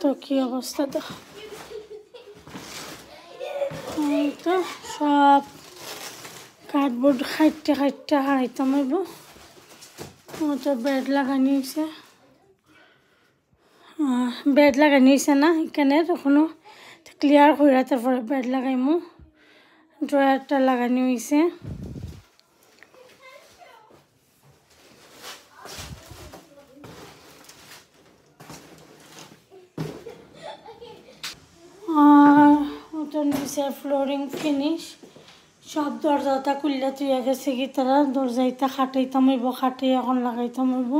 তো কি অবস্থা দেখো, এই তো সব কার্ডবোর্ড খাইটে খাইটে হারাইতাম হইব। তো বেড লাগানি হয়েছে, বেড লাগানি হয়েছে না এখানে, তখনও ক্লিয়ার করে তারপরে বেড লাগাইমু। ড্রয়ারটা লাগানি হয়েছে, আর মতন নিচে ফ্লোরিং ফিনিশ। সব দরজাটা খুললে তুই গেছে কি তারা দরজাইটা খাটাইতাম হইব, খাটাই এখন লাগাইতাম হইব।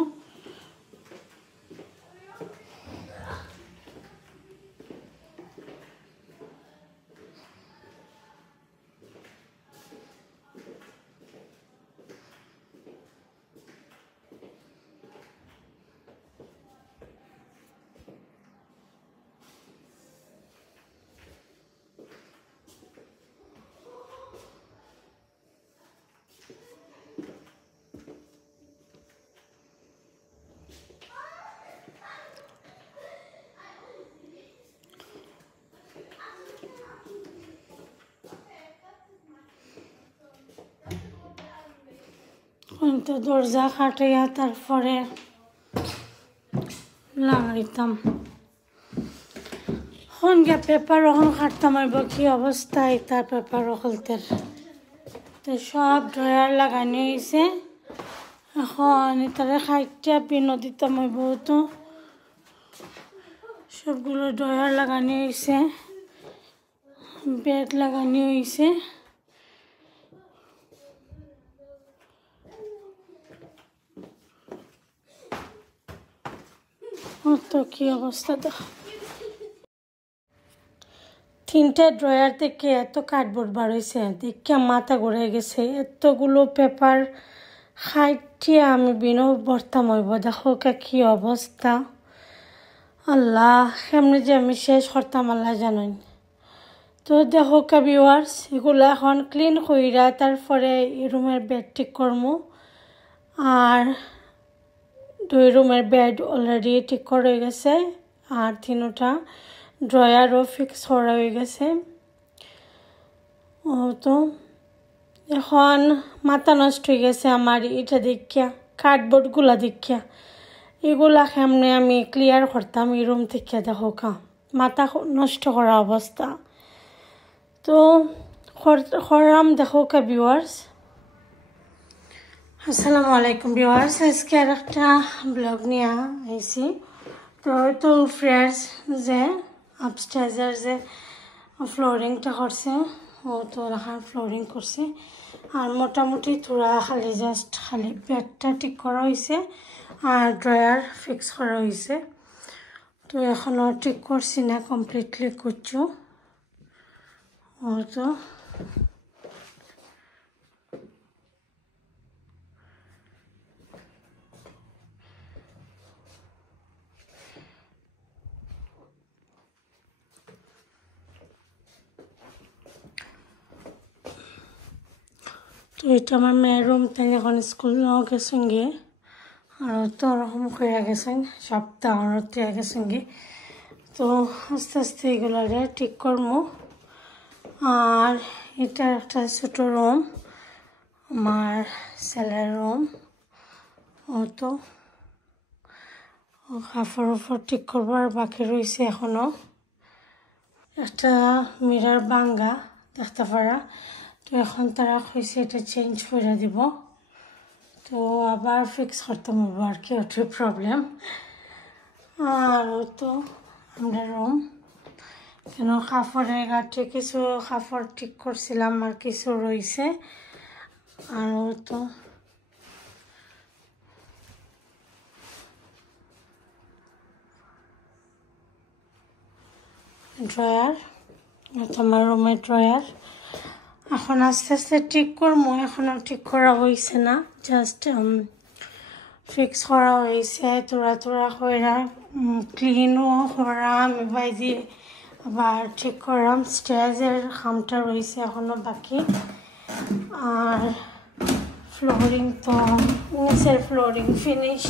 তো দরজা খাটাইয়া তারপরে লাগাইতাম। এখন গিয়ে পেপার ওখান খাটতাম হইব, কি অবস্থা এটা পেপার ওখালতের। তো সব ড্রয়ার লাগানি হয়েছে, এখন এটারে খাইটা পিনো দিতাম হইব। তো সবগুলো ড্রয়ার লাগানি হয়েছে, বেড লাগানি হয়েছে। তো কি অবস্থা দেখো, তিনটা ড্রয়ার থেকে এত কার্ডবোর্ড বার হয়েছে, দেখে মাথা ঘুরে গেছে। এতগুলো পেপার খাইটিয়ে আমি বিনো ভরতাম হইব। দেখো কি অবস্থা, আল্লাহ কেমনি যে আমি শেষ করতাম আল্লাহ জানেন। তো দেখো ভিউয়ার্স, এগুলো এখন ক্লিন কইরা তারপরে এই রুমের বেড ঠিক করবো। আর 2 রুমের বেড অলরেডি ঠিক করা হয়ে গেছে, আর 3টা ড্রয়ারও ফিক্স করা হয়ে গেছে। তো এখন মাথা নষ্ট হয়ে গেছে আমার এটা দেখিয়া, কার্ডবোর্ডগুলা দেখিয়া। এগুলা কেমনে আমি ক্লিয়ার করতাম এই রুম থেকে। দেখো মাথা নষ্ট করা অবস্থা। তো করলাম দেখো ভিউয়ার্স। আসসালামু আলাইকুম ভিউয়ার্স, আজকে আর একটা ব্লগ নিয়ে আইছি। তো ফ্রেন্ডস যে আপস্টেজের যে ফ্লোরিংটা করছে, ও তো রাখার ফ্লোরিং করছে। আর মোটামুটি তোরা খালি বেডটা ঠিক করা হয়েছে আর ড্রয়ার ফিক্স করা হয়েছে। তো এখনও ঠিক করছি না, কমপ্লিটলি করছো। ও তো এটা আমার মেয়ের রুম, তাই এখন স্কুল গেছেন গিয়ে। আর তো ওরকম করে গেছেন, সপ্তাহ দিয়ে গেছেন গিয়ে। তো আস্তে আস্তে এগুলারে ঠিক করবো। আর এটা একটা ছোটো রুম, আমার ছেলের রুম। ও তো কাপড় উপর ঠিক করবার বাকি রয়েছে এখনও। একটা মিরার ভাঙ্গা দেখতে পারা, তো এখন তারা কইছে এটা চেঞ্জ করে দিব। তো আবার ফিক্স করতে হবে আর কি, ওটাই প্রবলেম। আর তো আমরা রুম কেন কাপড়ের গাঠে কিছু কাপড় ঠিক করছিলাম আর কিছু রয়েছে। আর তো ড্রয়ার, আমার রুমের ড্রয়ার এখন আস্তে আস্তে ঠিক করবো। এখনও ঠিক করা হয়েছে না, জাস্ট ফিক্স করা হয়েছে। তোরা কইরা ক্লিনও করা আমি বাইজি আবার ঠিক করাম। স্টেজের খামটা রয়েছে এখনও বাকি। আর ফ্লোরিং তো নিচের ফ্লোরিং ফিনিশ,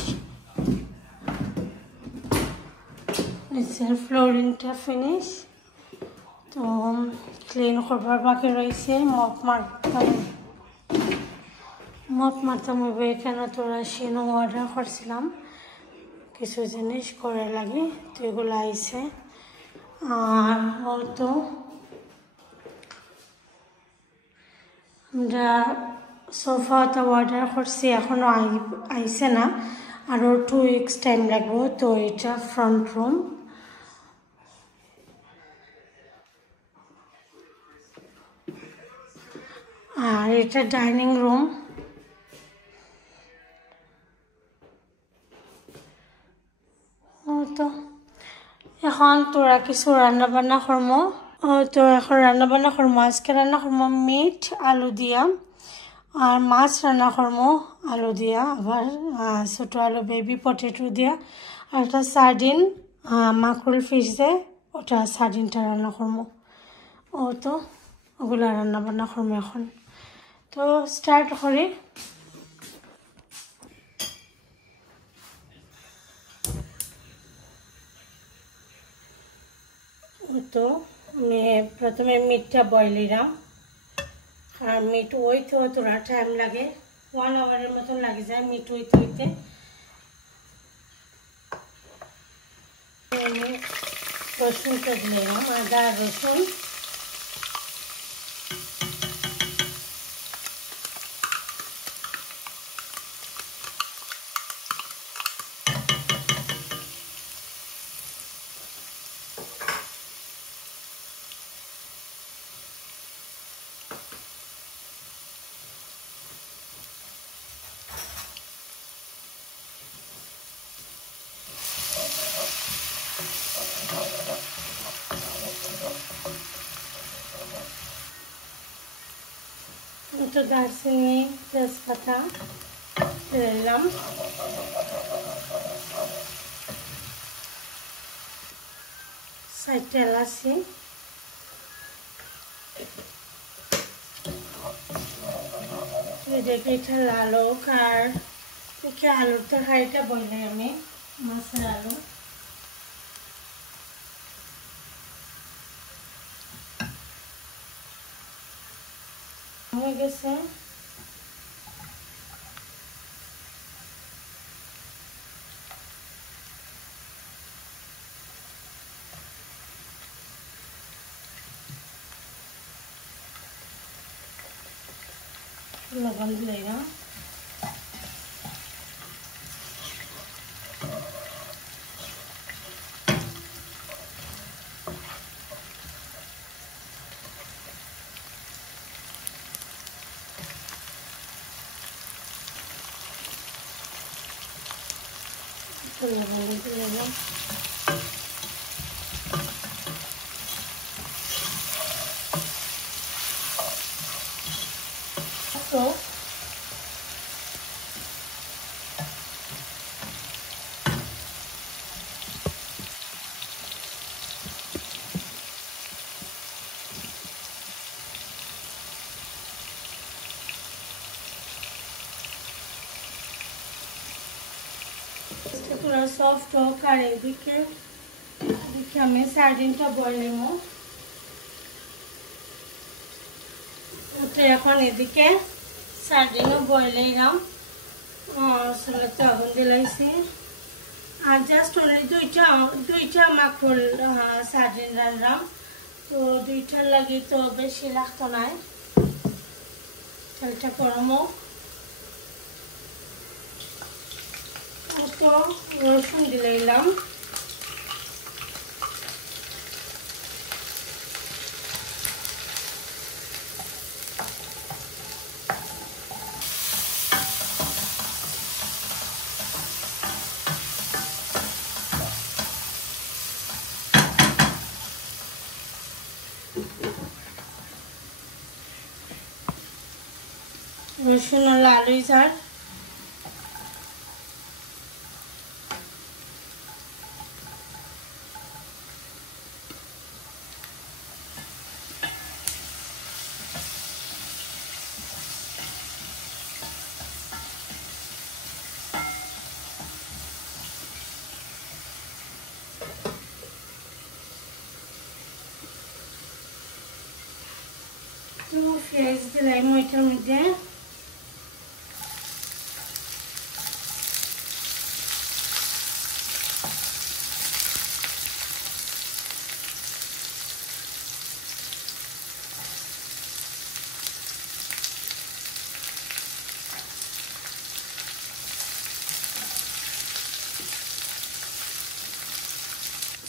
নিচের ফ্লোরিংটা ফিনিশ। তো ক্লিন করবার বাকি রয়েছে। মপ মারতাম এখানে তোরা শিনো অর্ডার করছিলাম কিছু জিনিস করে লাগে, তো এগুলো আইছে। আর হয়তো আমরা সোফাটা অর্ডার করছি, এখনও আইছে না, আরও 2 weeks টাইম লাগবে। তো এটা ফ্রন্ট রুম, আর এটা ডাইনিং রুম। তো এখন তোরা কিছু রান্না বান্না করবো। তো এখন রান্না বান্না করবো। আজকে রান্না করবো মিট আলু দিয়া, আর মাছ রান্না করবো আলু দিয়া, আবার ছোটো আলু বেবি পটেটো দিয়া, আর একটা সার্ডিন মাকরুল ফিশ দেয়, ওটা সার্ডিনটা রান্না করবো। তো ওগুলো রান্না বান্না করবো এখন। তো স্টার্ট করি। তো আমি প্রথমে মিটটা বয়েল দিলাম, আর মিট হইতে তোরা টাইম লাগে, 1 hour মতন লাগে যায় মিট হইতে। আমি রসুনটা দিলাম, আদা রসুন, তো দারচিনি তেজপাতা দিলাম, সাইডটা এলাচি, এটাকে এটা লাল হোক। আর আলুর তরকারিটা বললে আমি মাছের আলু, হয়ে গেছে। লবণ দিলাম, লবণ দিলাম। তো পুরো সফট হোক, আর এদিকে আমি সার্ডিনটা বয়েল নেব। তো এখন এদিকে সার্ডিনও বয়েল নিলাম, চুলাতে আগুন দিলাইছি। আর জাস্ট অনলি দুইটা মাকরুল সার্ডিন রান্নাম, তো দুইটার লাগে তো বেশি লাগতো নাই। তেলটা গরম হোক। তো রসুন দিলাম, রসুন লালই যার। একটু পেঁয়াজ দিলাম ওইটার মধ্যে।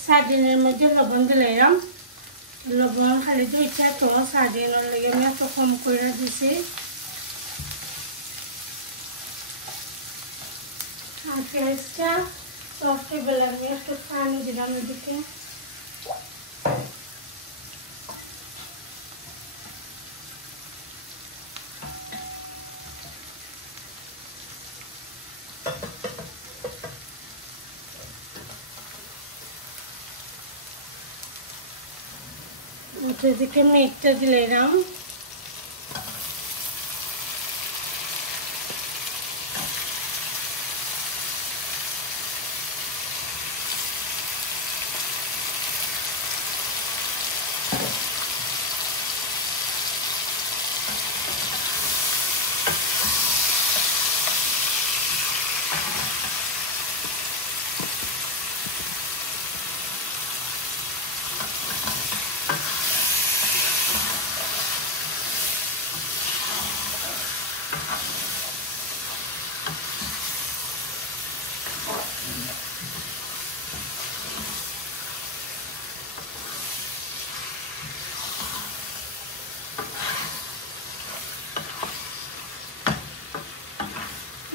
সার্ডিনের মধ্যে লবণ দিলাম, লবণ খালি দুইটা, তো সার্ডিনের লেগে আমি এত কম করে দিছি। আর পেঁয়াজটা সফট হয়ে আমি একটু পানি দিলাম এদিকে। এদিকে মিটটা দিলাম।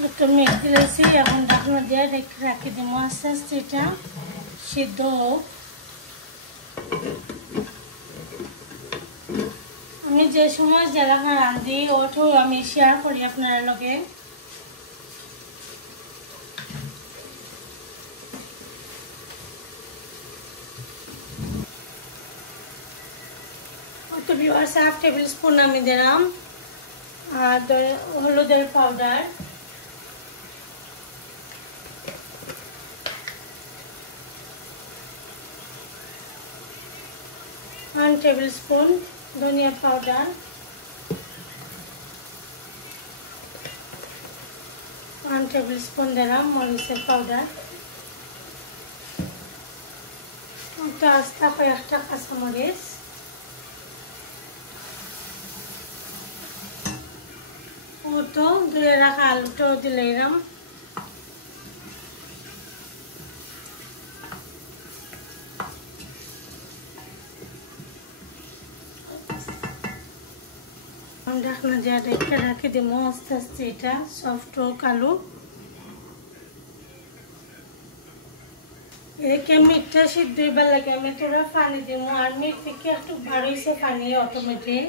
একটু মিট দিয়েছি, এখন ঢাকনা দিয়ে রাখি দেবো আস্তে আস্তে এটা সিদ্ধ হোক। আমি যে সময় জেলা রাঁধি ওটাও আমি শেয়ার করি আপনার লগে। তো ভিউয়ার্স 1/2 টেবিল স্পুন আমি দিলাম আর হলুদের পাউডার, 1 টেবিল স্পুন ধনিয়া পাউডার, 1 টেবিল স্পুন দিলাম মরিচের পাউডার, তো আস্তা কয়েকটা কাঁচামরিচ, তো ধুয়ে রাখা আলুটাও দিলাম। ঢাকনা দিয়ে রেখে রাখি দেবো আস্তে আস্তে এটা সফট হোক আলু। এদিকে মিটটা সিদ্ধ হইবার লাগে আমি তোরা পানি দেবো, আর মিট থেকে একটু ভালো হয়েছে পানি অটোমেটিক।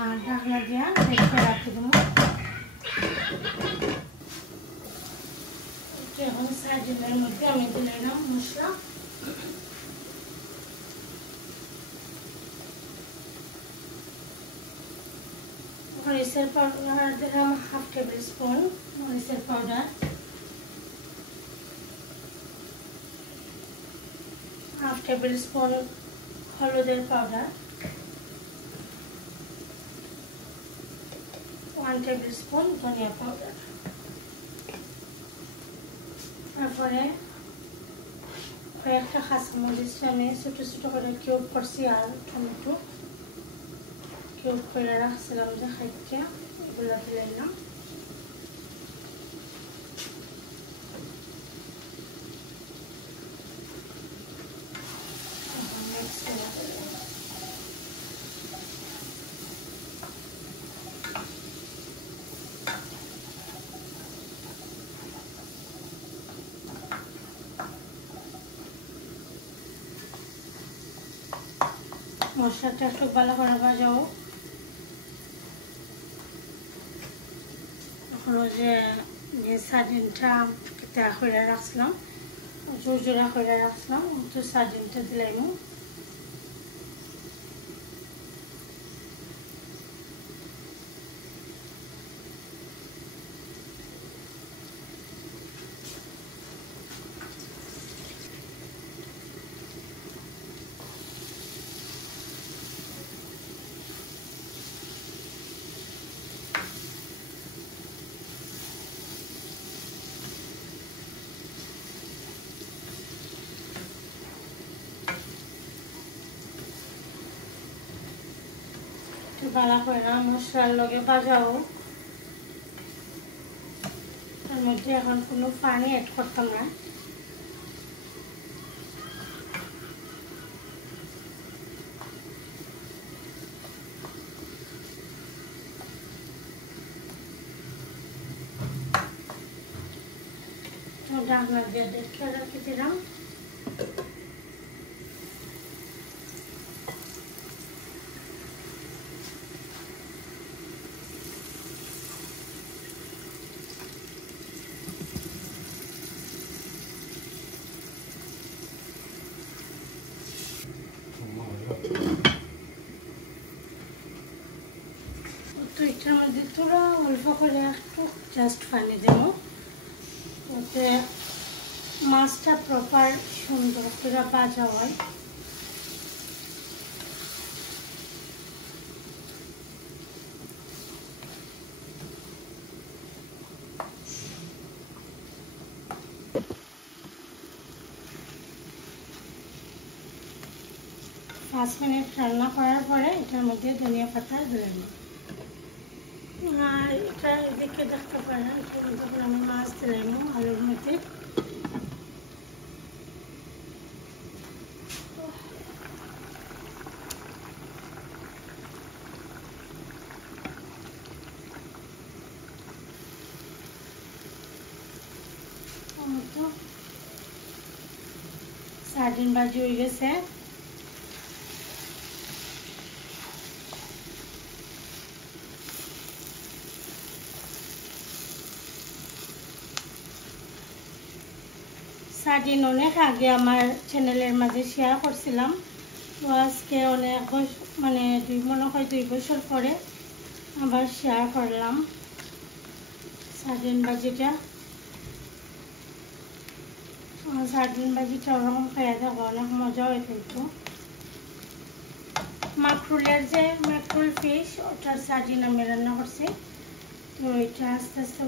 আর ঢাকনা দিয়ে রেখে রাখি দেবো। এখন সার্ডিনের মধ্যে আমি দিলাম মশলা, মরিচের পাউডার দিলাম 1/2 টেবিল স্পুন মরিচের পাউডার, 1/2 টেবিল স্পুন হলুদের পাউডার, 1 টেবিল স্পুন ধনিয়া পাউডার। তারপরে কয়েকটা কাঁচামরিচ আমি ছোটো ছোটো করে কিউব করছি, আর টমেটো কিউব করে রাখছিলাম যে খাইতে, এগুলো দিলাম। মশলাটা একটু ভালো করে ভাজাও। এখন যে সার্ডিনটা কেটে করে রাখছিলাম, জোড়া করে রাখছিলাম, তো সার্ডিনটা দিলাম। ভালো করে মশলার লগে ভাজাও। তার মধ্যে এখন কোনো পানি অ্যাড করতাম না। ঢাকনা দিয়ে ঢেকে রেখে দিলাম। তো এটার মধ্যে তোরা অল্প করে একটু জাস্ট পানি দেবো, যাতে মাছটা প্রপার সুন্দর করে ভাজা হয়। পাঁচ মিনিট রান্না করার পরে এটার মধ্যে ধনিয়া পাতা দিলাম। আর এটা এদিকে দেখতে পারেন, এটার মধ্যে আমি মাছ দিলাম আলুর মধ্যে। সার্ডিন ভাজি হয়ে গেছে। সার্ডিন অনেক আগে আমার চ্যানেলের মাঝে শেয়ার করছিলাম, তো আজকে অনেক মানে 2 বছর পরে আবার শেয়ার করলাম সার্ডিন ভাজিটা। সার্ডিন ভাজিটা ওরকম খাইয়া থাকবো, অনেক মজা হয় কিন্তু। মাকরুলের যে মাকরুল ফিশ, ওটার সার্ডিন আমি রান্না করছি। তো এটা আস্তে আস্তে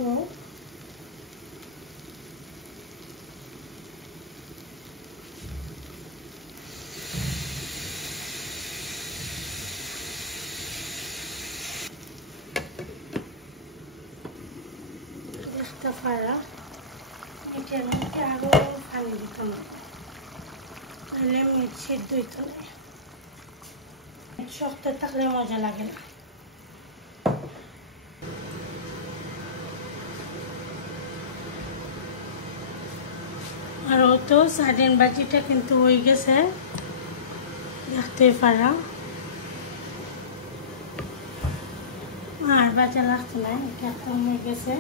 পারা এটার মধ্যে আরো পানি দিত না, তাহলে মিট সিদ্ধ হইত না। শক্ত থাকলে মজা লাগে না। আর তো সার্ডিন ভাজিটা কিন্তু হয়ে গেছে, দেখতে পারা। আর ভাজা লাগতো না, এটা কম হয়ে গেছে।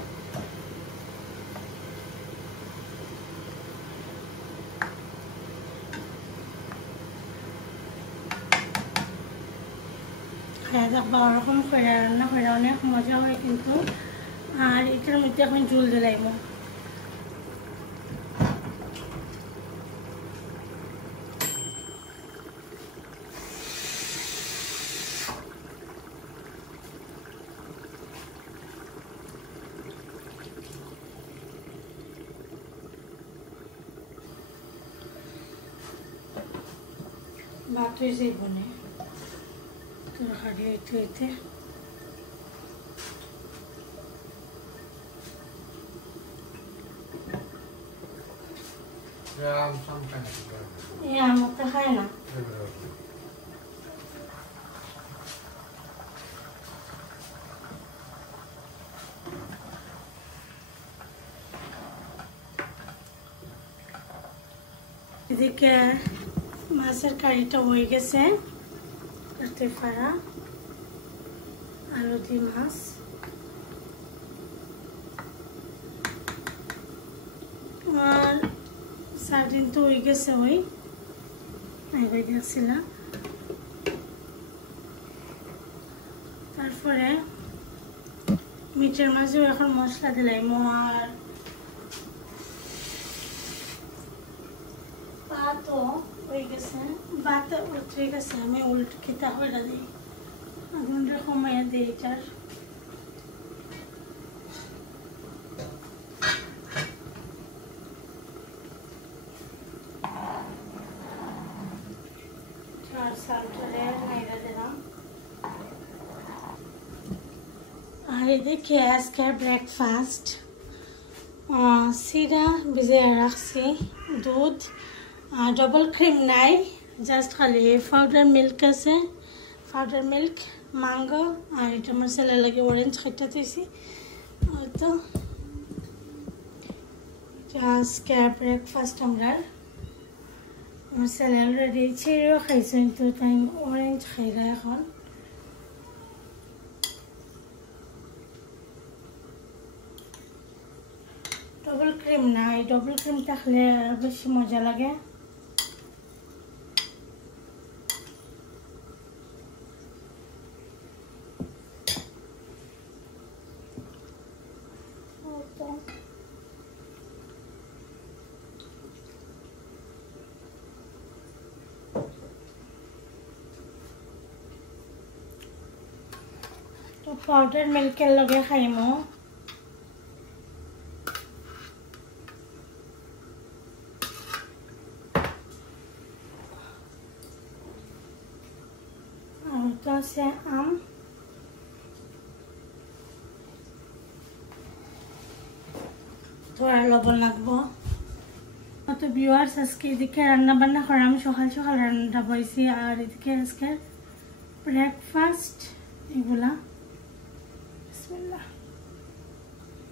ওরকম করে রান্না করে অনেক মজা হয় কিন্তু। আর এটার মধ্যে এখন ঝোল দিলাম। ভাত হয়ে যাইব না, তরকারি হইতে হইতে। আমার তো খায় না। এদিকে মাছের কারিটা হয়ে গেছে, করতে পারা আলু দিয়ে মাছ। আর সার্ডিন তো হয়ে গেছে, ওই দেখছিলাম। তারপরে মিটের মাঝেও এখন মশলা দিলাম। আর ভাতও হয়ে গেছে, ভাত উঠে গেছে। আমি উল্ট খেতে হয়ে দিই, আগুনটা কমাইয়া দিই এটার। চালটারে নাইড়া দিলাম। এদিকে আজকে ব্রেকফাস্ট সিরা ভিজিয়ে রাখছি, দুধ আর ডবল ক্রিম নাই, জাস্ট খালি পাউডার মিল্ক আছে, পাউডার মিল্ক ম্যাঙ্গো আর এটা আমার ছেলে লাগে অরেঞ্জ খাইটা দিয়েছি। তো আজকে ব্রেকফাস্ট আমরা আমার ছেলে অলরেডি ছেড়েও খাইছে, কিন্তু তাই অরেঞ্জ খাইরা এখন। ডবল ক্রিম নাই, ডবল ক্রিম থাকলে আর বেশি মজা লাগে। তো পাউডার মিল্কের লগে খাইমো। আর তো আছে আম, থোড়া লবণ লাগবো। তো ভিউয়ার্স আজকে এদিকে রান্না বান্না করা, আমি সকাল সকাল রান্নাটা বইছি, আর এদিকে আজকে ব্রেকফাস্ট এগুলা বিসমিল্লাহ,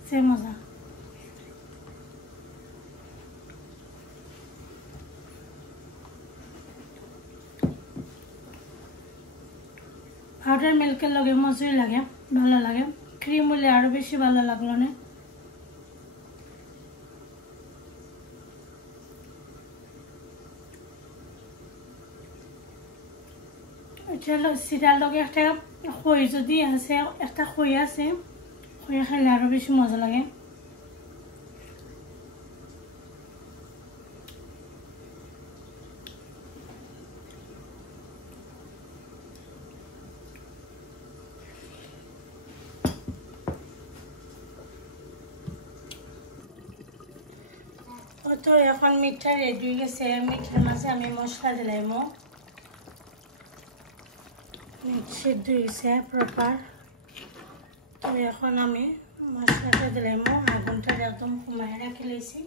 সে মজা। পাউডার মিল্কের লগে মজাই লাগে, ভালো লাগে। ক্রিম হলে আরো বেশি ভালো লাগলো না। সিটার লগে একটা খই যদি আছে, একটা খই আছে, খই খাইলে আরো বেশি মজা লাগে। তো এখন মিঠা রেডি হয়ে গেছে, মিঠার মাঝে আমি মশলা দিলাম, সিদ্ধ হয়েছে প্রপার। তো এখন আমি মশলাটা দিলাম, আগুনটা একদম কমায় রাখি লেছি।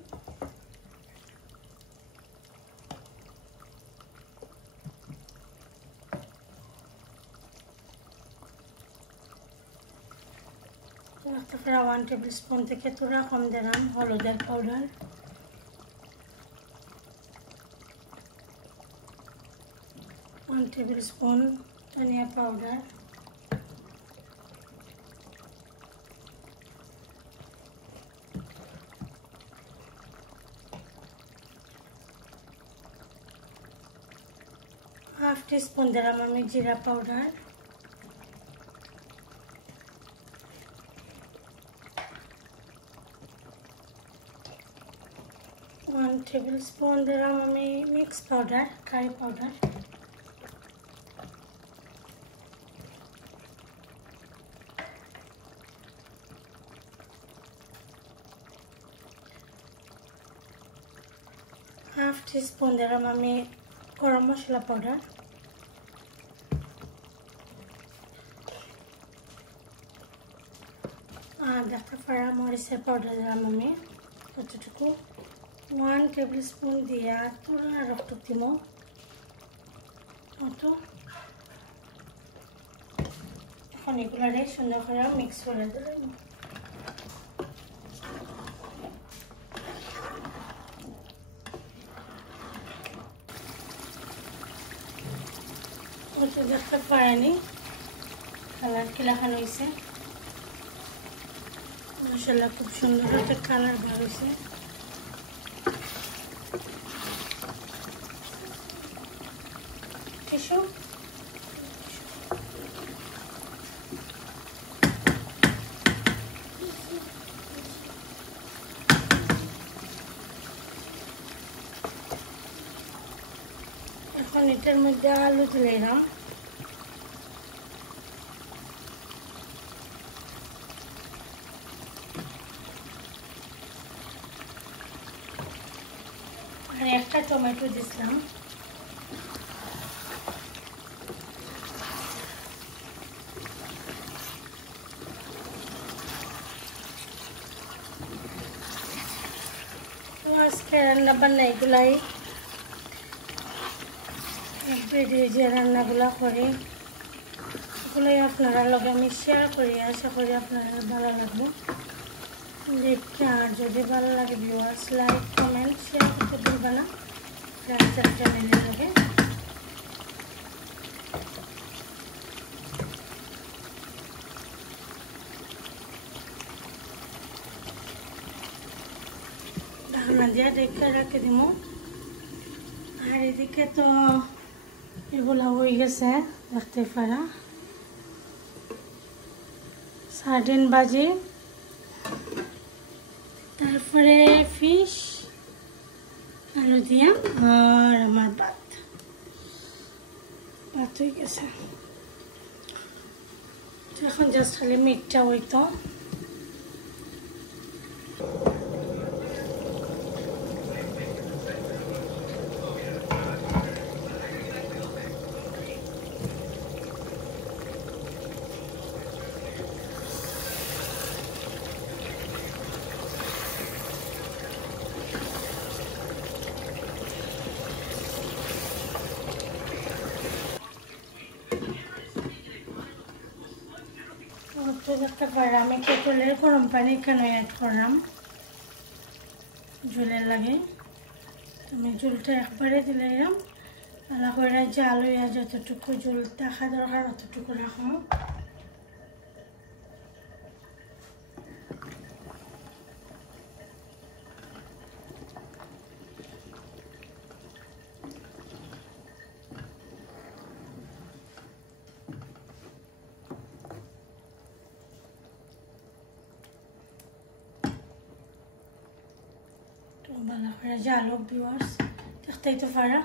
তারপরে 1 টেবিল স্পুন থেকে তোরা কম দিলাম হলুদের পাউডার, 1 টেবিল স্পুন ধনিয়া পাউডার, 1/2 টিস্পুন দিলাম আমি জিরা পাউডার, 1 টেবিল স্পুন দিলাম আমি mix powder, curry powder, 1/2 teaspoon দিলাম আমি গরম মশলা পাউডার, আর দেখতে পারা মরিচের পাউডার দিলাম আমি কতটুকু, 1 টেবিল স্পুন দিয়া তোরা রক্ত দিব অত। এখন এগুলারে সুন্দর করে মিক্স করে দিলাম। দেখতে পারেনি কালার কিলাখান হয়েছে, মাশাআল্লাহ খুব সুন্দর একটা কালার বার হয়েছে। টিস্যু এখন এটার মধ্যে আলু দিলাম, আর একটা টমেটো দিলাম, আজকে রান্না বান্না এগুলাই বেরিয়ে যে রান্নাগুলো করি এগুলোই আপনারা লগে আমি শেয়ার করি। আশা করি আপনারা ভালো লাগবে দেখতে। আর যদি ভালো লাগে ভিউয়ার্স লাইক কমেন্ট শেয়ার করতে ভুলবে না রাস্তার ফ্যামিলির লগে। ঢাকনা দিয়ে ঢেকে রেখে দিব। আর এদিকে তো এগুলা হয়ে গেছে দেখতে পারা। সার্ডিন ভাজি, তারপরে ফিশ আলু দিয়া, আর আমার ভাত হয়ে গেছে। এখন জাস্ট খালি মিটটা হইতো। দেখতে পারি আমি কেটলের গরম পানি কেন অ্যাড করলাম ঝোলের লাগে। আমি ঝোলটা একবারে দিলাম, আলা করে জাল হইয়া যতটুকু ঝোল থাকা দরকার অতটুকু রাখবো। ভালো করে জাল হোক ভিউয়ার্স, দেখতেই তো পারা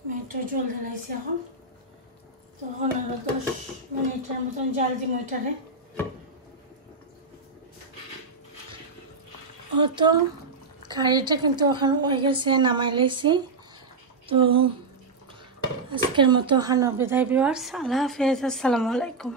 আমি একটু জল ঢালাইছি। এখন তখন আরো 10 মিনিটের মতন জাল দিব এটারে। তো কারিটা কিন্তু এখন হয়ে গেছে, নামাই লাইছি। তো আজকের মতো এখন বিদায় ভিউয়ার্স, আল্লাহ হাফেজ, আসসালামু আলাইকুম।